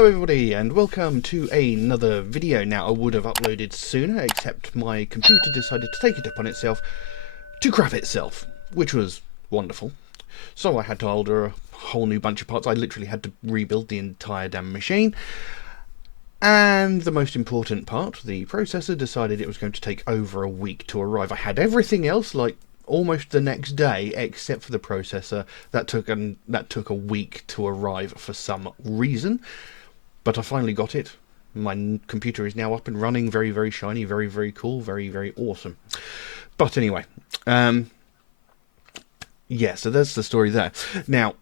Hello everybody and welcome to another video. Now I would have uploaded sooner, except my computer decided to take it upon itself to crap itself, which was wonderful. So I had to order a whole new bunch of parts. I literally had to rebuild the entire damn machine. And the most important part, the processor, decided it was going to take over a week to arrive. I had everything else like almost the next day, except for the processor. That took a week to arrive for some reason. But I finally got it. My computer is now up and running, very, very shiny, very, very cool, very, very awesome. But anyway, yeah, so that's the story there. Now,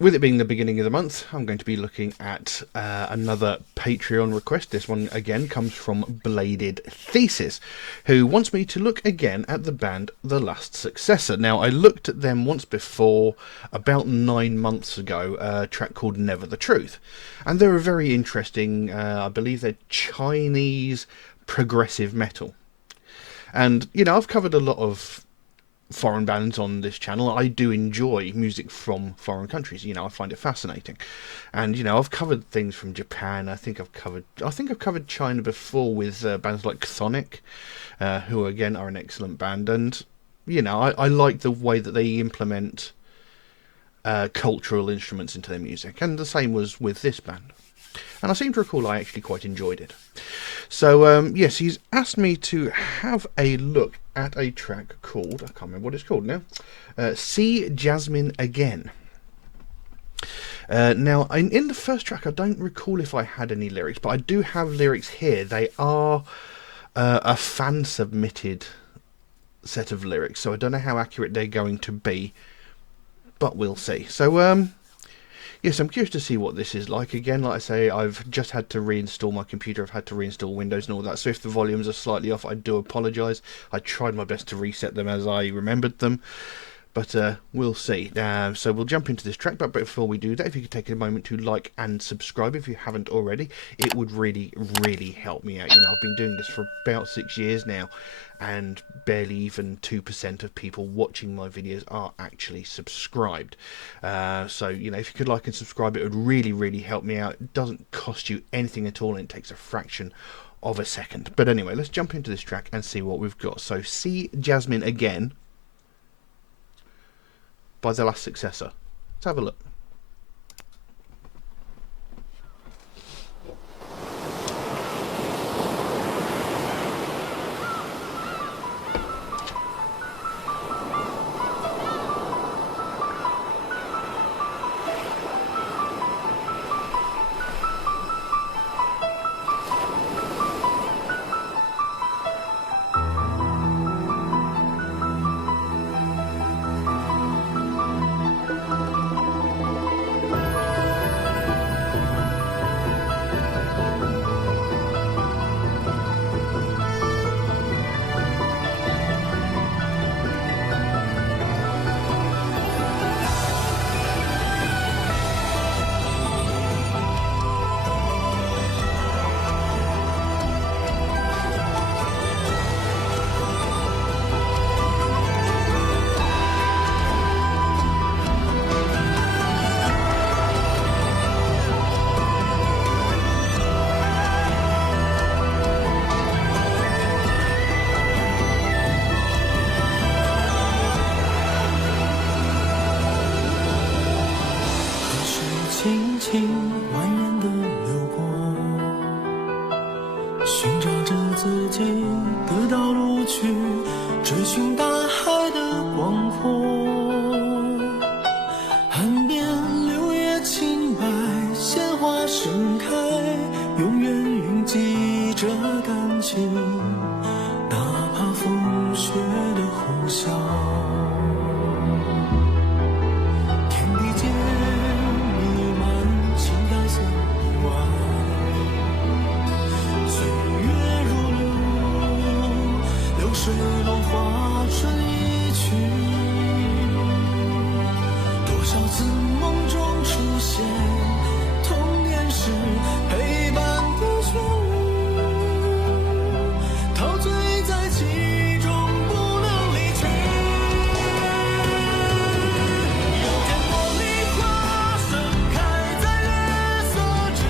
with it being the beginning of the month, I'm going to be looking at another Patreon request. This one, again, comes from Bladed Thesis, who wants me to look again at the band The Last Successor. Now, I looked at them once before, about 9 months ago, a track called Never the Truth. And they're a very interesting, I believe they're Chinese progressive metal. And, you know, I've covered a lot of foreign bands on this channel. I do enjoy music from foreign countries. You know, I find it fascinating. And, you know, I've covered things from Japan. I think I've covered China before with bands like Chthonic, who again are an excellent band. And, you know, I like the way that they implement cultural instruments into their music. And the same was with this band. And I seem to recall I actually quite enjoyed it. So, yes, he's asked me to have a look at a track called, I can't remember what it's called now, See Jasmine Again. Now, in the first track, I don't recall if I had any lyrics, but I do have lyrics here. They are a fan-submitted set of lyrics, so I don't know how accurate they're going to be, but we'll see. So, yes, I'm curious to see what this is like. Again, like I say, I've just had to reinstall my computer. I've had to reinstall Windows and all that. So if the volumes are slightly off, I do apologise. I tried my best to reset them as I remembered them. But we'll see. So we'll jump into this track. But before we do that, if you could take a moment to like and subscribe if you haven't already, it would really, really help me out. You know, I've been doing this for about 6 years now, and barely even 2% of people watching my videos are actually subscribed. So, you know, if you could like and subscribe, it would really, really help me out. It doesn't cost you anything at all, and it takes a fraction of a second. But anyway, let's jump into this track and see what we've got. So, See Jasmine Again by The Last Successor. Let's have a look.轻轻蜿蜒的流过，寻找着自己的道路去追寻大海的广阔。岸边柳叶轻摆，鲜花盛开，永远蕴积着感情，哪怕风雪的呼啸。水落花春一去，多少次梦中出现，童年时陪伴的旋律，陶醉在其中不能离去。有天茉莉花盛开在月色之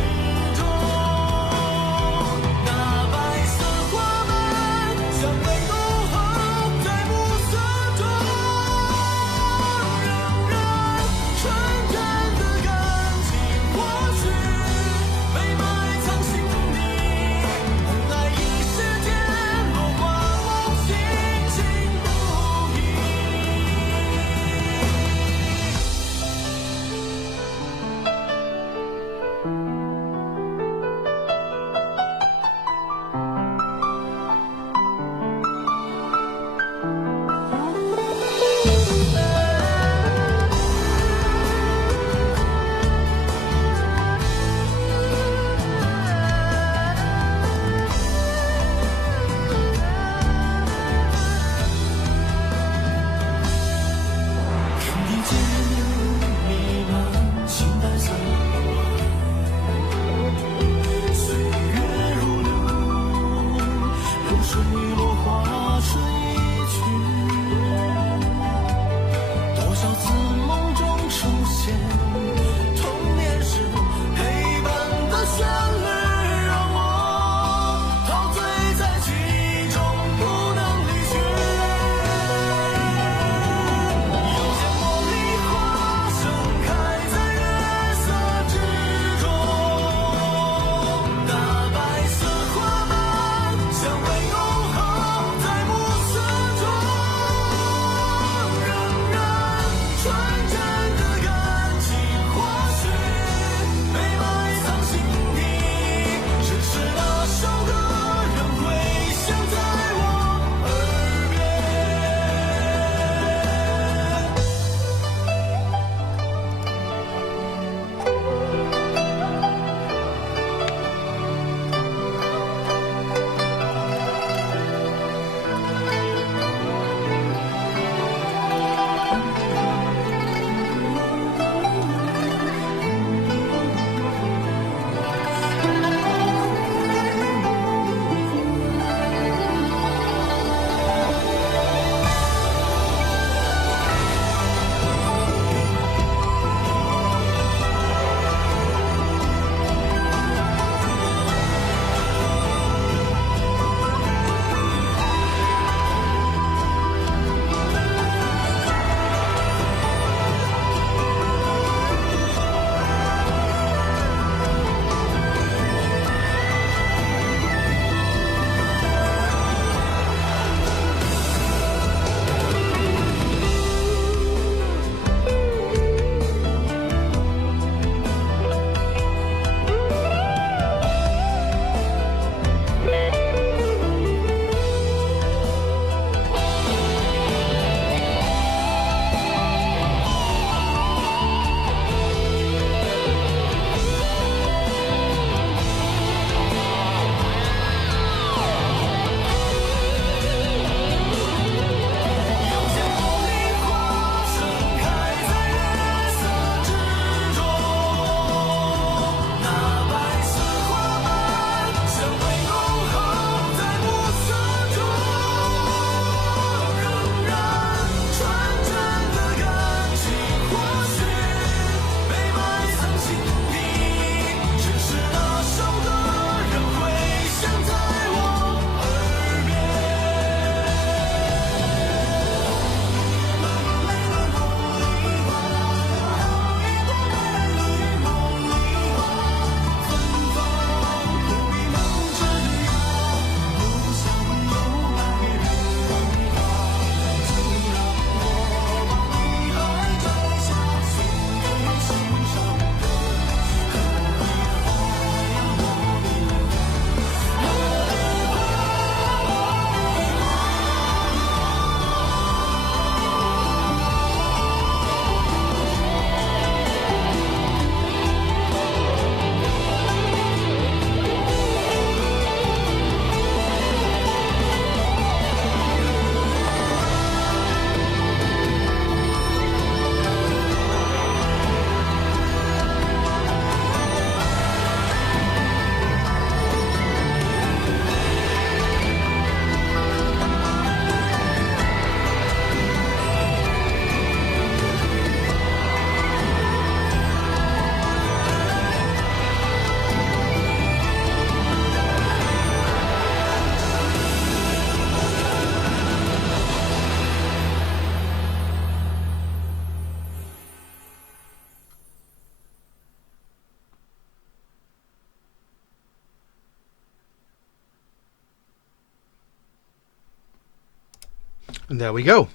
And there we go.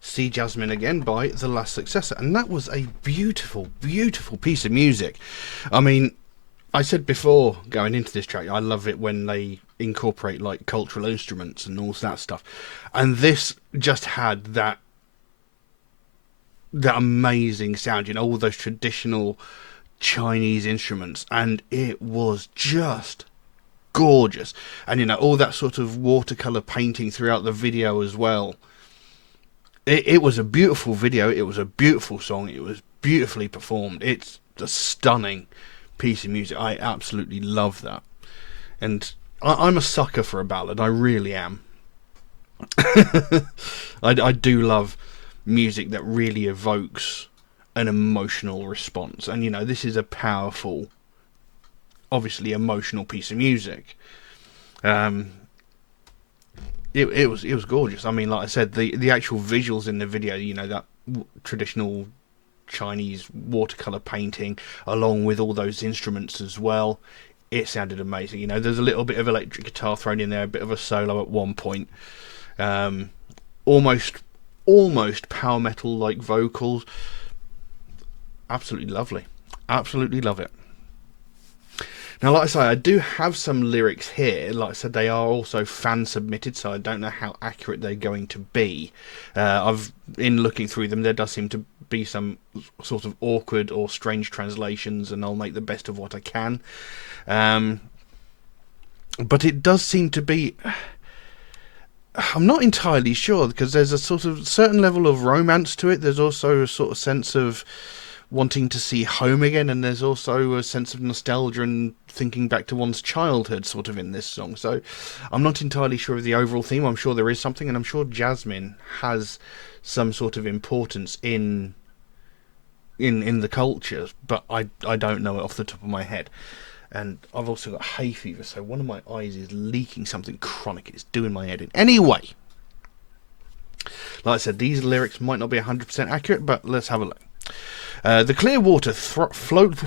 See Jasmine again by The Last Successor. And that was a beautiful, beautiful piece of music. I mean, I said before going into this track, I love it when they incorporate like cultural instruments and all that stuff. And this just had that amazing sound, you know, all those traditional Chinese instruments, and it was just gorgeous. And you know, all that sort of watercolor painting throughout the video as well. It was a beautiful video. It was a beautiful song. It was beautifully performed. It's a stunning piece of music. I absolutely love that. And I'm a sucker for a ballad. I really am. I do love music that really evokes an emotional response. And, you know, this is a powerful, obviously emotional piece of music. It was gorgeous. I mean, like I said, the actual visuals in the video, you know, that traditional Chinese watercolor painting, along with all those instruments as well, it sounded amazing. You know, there's a little bit of electric guitar thrown in there, a bit of a solo at one point, almost power metal like vocals. Absolutely lovely. Absolutely love it. Now, like I say, I do have some lyrics here. Like I said, they are also fan submitted, so I don't know how accurate they're going to be. In looking through them, there does seem to be some sort of awkward or strange translations, and I'll make the best of what I can. But it does seem to be... I'm not entirely sure, because there's a sort of certain level of romance to it. There's also a sort of sense of wanting to see home again, and there's also a sense of nostalgia and thinking back to one's childhood sort of in this song. So I'm not entirely sure of the overall theme. I'm sure there is something, and I'm sure Jasmine has some sort of importance in the culture, but I don't know it off the top of my head. And I've also got hay fever, so one of my eyes is leaking something chronic. It's doing my head in. Anyway, like I said, these lyrics might not be 100% accurate, but let's have a look. The clear water flowed...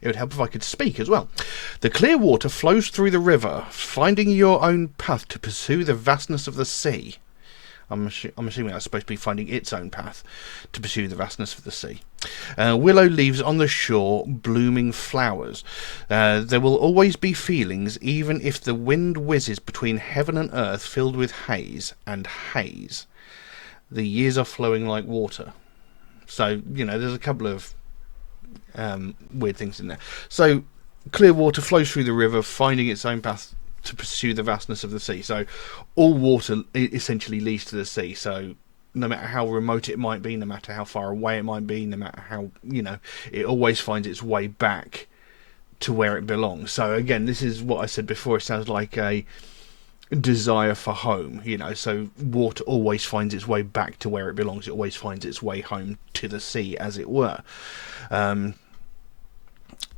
It would help if I could speak as well. The clear water flows through the river, finding your own path to pursue the vastness of the sea. I'm assuming that's supposed to be finding its own path to pursue the vastness of the sea. Willow leaves on the shore blooming flowers. There will always be feelings, even if the wind whizzes between heaven and earth, filled with haze and haze. The years are flowing like water. So, you know, there's a couple of weird things in there. So, clear water flows through the river, finding its own path to pursue the vastness of the sea. So, all water essentially leads to the sea. So, no matter how remote it might be, no matter how far away it might be, no matter how, you know, it always finds its way back to where it belongs. So, again, this is what I said before. It sounds like a desire for home, you know. So water always finds its way back to where it belongs. It always finds its way home to the sea, as it were.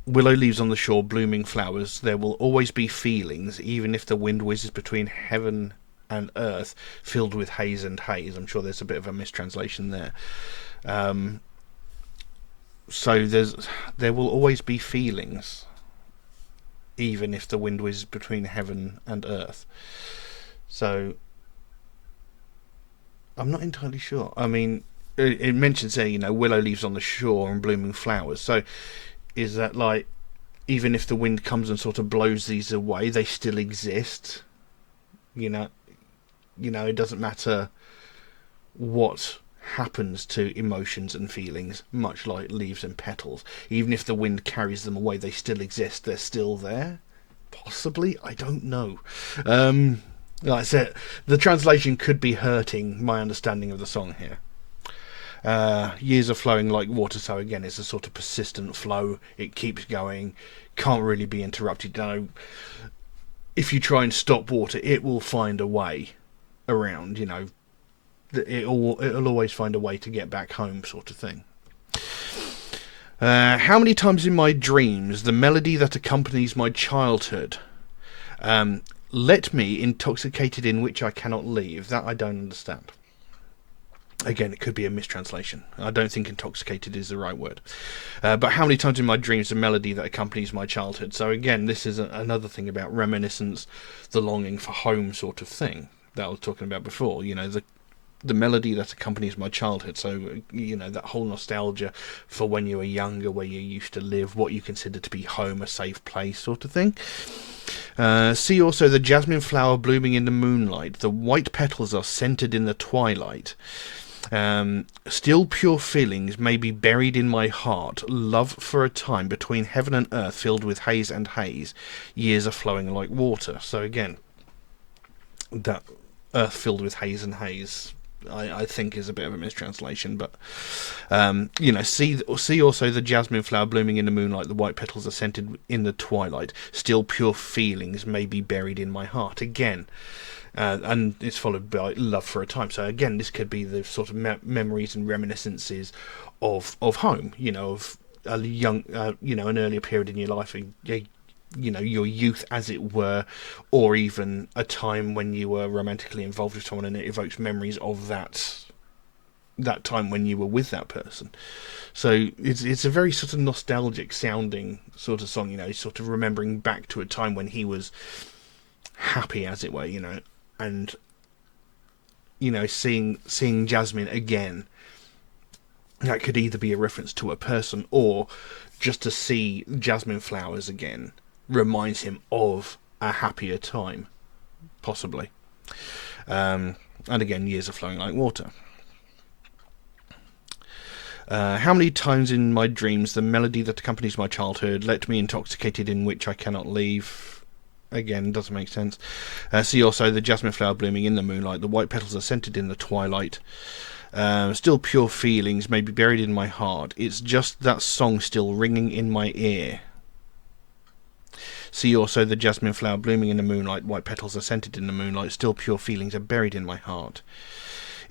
Willow leaves on the shore blooming flowers. There will always be feelings, even if the wind whizzes between heaven and earth, filled with haze and haze. I'm sure there's a bit of a mistranslation there. So there will always be feelings, even if the wind whizzes between heaven and earth. So I'm not entirely sure. I mean, it mentions there, you know, willow leaves on the shore and blooming flowers. So is that like, even if the wind comes and sort of blows these away, they still exist? You know, it doesn't matter what happens to emotions and feelings, much like leaves and petals. Even if the wind carries them away, they still exist. They're still there. Possibly, I don't know. Like I said, the translation could be hurting my understanding of the song here. Years are flowing like water, so again, it's a sort of persistent flow. It keeps going, can't really be interrupted. You know, if you try and stop water, it will find a way around. You know, it'll always find a way to get back home, sort of thing. How many times in my dreams, the melody that accompanies my childhood, let me intoxicated in which I cannot leave. That I don't understand. Again, it could be a mistranslation. I don't think intoxicated is the right word. But how many times in my dreams, the melody that accompanies my childhood. So again, this is another thing about reminiscence, the longing for home sort of thing. that I was talking about before. The melody that accompanies my childhood. So, that whole nostalgia for when you were younger, where you used to live, what you consider to be home, a safe place, sort of thing. See also the jasmine flower blooming in the moonlight. The white petals are scented in the twilight. Still pure feelings may be buried in my heart. Love for a time between heaven and earth filled with haze and haze. Years are flowing like water. So again, that earth filled with haze and haze, I think is a bit of a mistranslation, but see also the jasmine flower blooming in the moonlight. The white petals are scented in the twilight. Still pure feelings may be buried in my heart. Again, and it's followed by love for a time. So again, this could be the sort of memories and reminiscences of home. Of a young, an earlier period in your life. Your youth, as it were, or even a time when you were romantically involved with someone, and it evokes memories of that time when you were with that person. So it's a very sort of nostalgic sounding sort of song, sort of remembering back to a time when he was happy, as it were, and seeing Jasmine again. That could either be a reference to a person, or just to see jasmine flowers again reminds him of a happier time, possibly. And again, years are flowing like water. How many times in my dreams the melody that accompanies my childhood left me intoxicated, in which I cannot leave. Again, doesn't make sense. See also the jasmine flower blooming in the moonlight. The white petals are scented in the twilight. Still pure feelings may be buried in my heart. It's just that song still ringing in my ear. See also the jasmine flower blooming in the moonlight. White petals are scented in the moonlight. Still pure feelings are buried in my heart.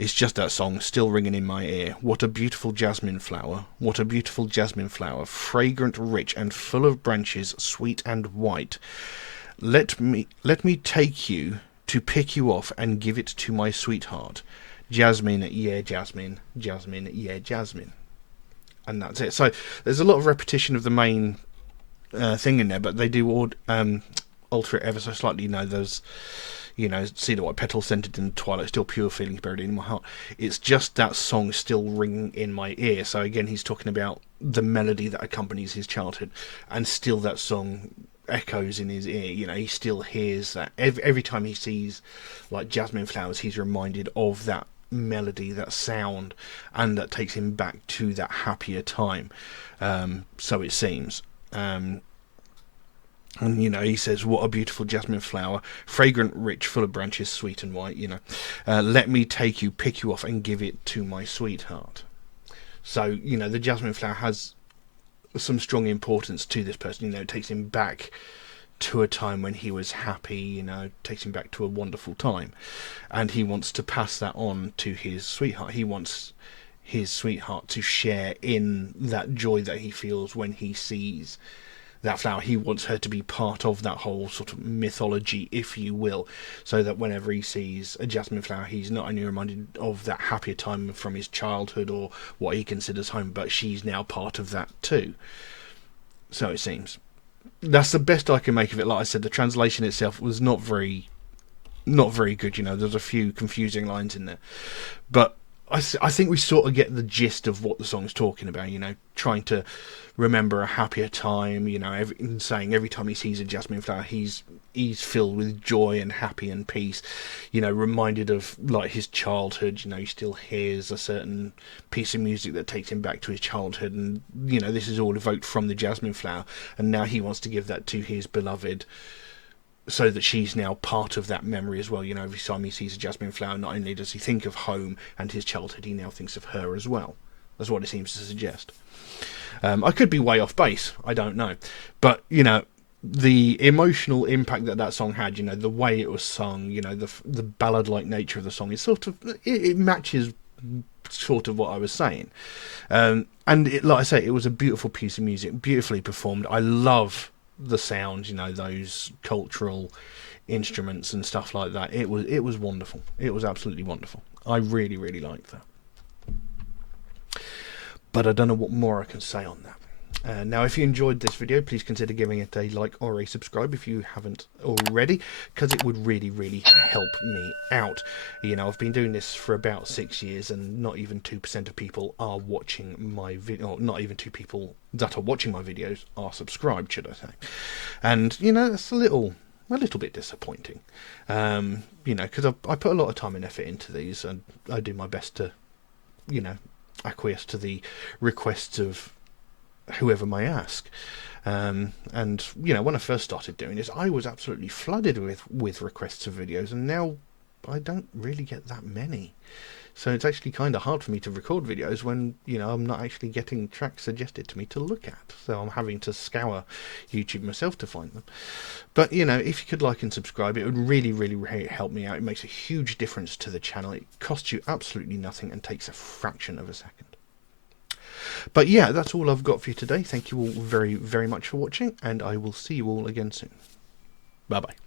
It's just that song still ringing in my ear. What a beautiful jasmine flower. What a beautiful jasmine flower. Fragrant, rich, and full of branches, sweet and white. Let me take you to pick you off and give it to my sweetheart. Jasmine, yeah, Jasmine. Jasmine, yeah, Jasmine. And that's it. So there's a lot of repetition of the main thing in there, but they do alter it ever so slightly. There's, see the white petals scented in the twilight, still pure feelings buried in my heart. It's just that song still ringing in my ear. So again, he's talking about the melody that accompanies his childhood, and still that song echoes in his ear. He still hears that every time he sees like jasmine flowers, he's reminded of that melody, that sound, and that takes him back to that happier time. So it seems. And he says, what a beautiful jasmine flower, fragrant, rich, full of branches, sweet and white. Let me take you, pick you off, and give it to my sweetheart. So the jasmine flower has some strong importance to this person. It takes him back to a time when he was happy, takes him back to a wonderful time, and he wants to pass that on to his sweetheart. He wants his sweetheart to share in that joy that he feels when he sees that flower. He wants her to be part of that whole sort of mythology, if you will, so that whenever he sees a jasmine flower, he's not only reminded of that happier time from his childhood or what he considers home, but she's now part of that too. So it seems. That's the best I can make of it. Like I said, the translation itself was not very good. There's a few confusing lines in there, but I think we sort of get the gist of what the song's talking about. Trying to remember a happier time. Saying every time he sees a jasmine flower, he's filled with joy and happy and peace. Reminded of like his childhood. He still hears a certain piece of music that takes him back to his childhood, and this is all evoked from the jasmine flower. And now he wants to give that to his beloved, so that she's now part of that memory as well. Every time he sees a jasmine flower, not only does he think of home and his childhood, he now thinks of her as well. That's what it seems to suggest. I could be way off base, I don't know. But, the emotional impact that song had, the way it was sung, the ballad-like nature of the song, is sort of, it matches sort of what I was saying. And like I say, it was a beautiful piece of music, beautifully performed. I love the sound, those cultural instruments and stuff like that. It was wonderful. It was absolutely wonderful. I really, really liked that. But I don't know what more I can say on that. Now, if you enjoyed this video, please consider giving it a like or a subscribe if you haven't already, because it would really, really help me out. You know, I've been doing this for about 6 years, and not even 2% of people are watching my video, or not even 2 people that are watching my videos are subscribed, should I say. And, you know, that's a little bit disappointing. You know, because I put a lot of time and effort into these, and I do my best to, you know, acquiesce to the requests of whoever may ask. And you know, when I first started doing this, I was absolutely flooded with requests of videos, and now I don't really get that many. So it's actually kind of hard for me to record videos when, you know, I'm not actually getting tracks suggested to me to look at. So I'm having to scour YouTube myself to find them. But, you know, if you could like and subscribe, it would really, really, really help me out. It makes a huge difference to the channel. It costs you absolutely nothing and takes a fraction of a second. But yeah, that's all I've got for you today. Thank you all very, very much for watching, and I will see you all again soon. Bye bye.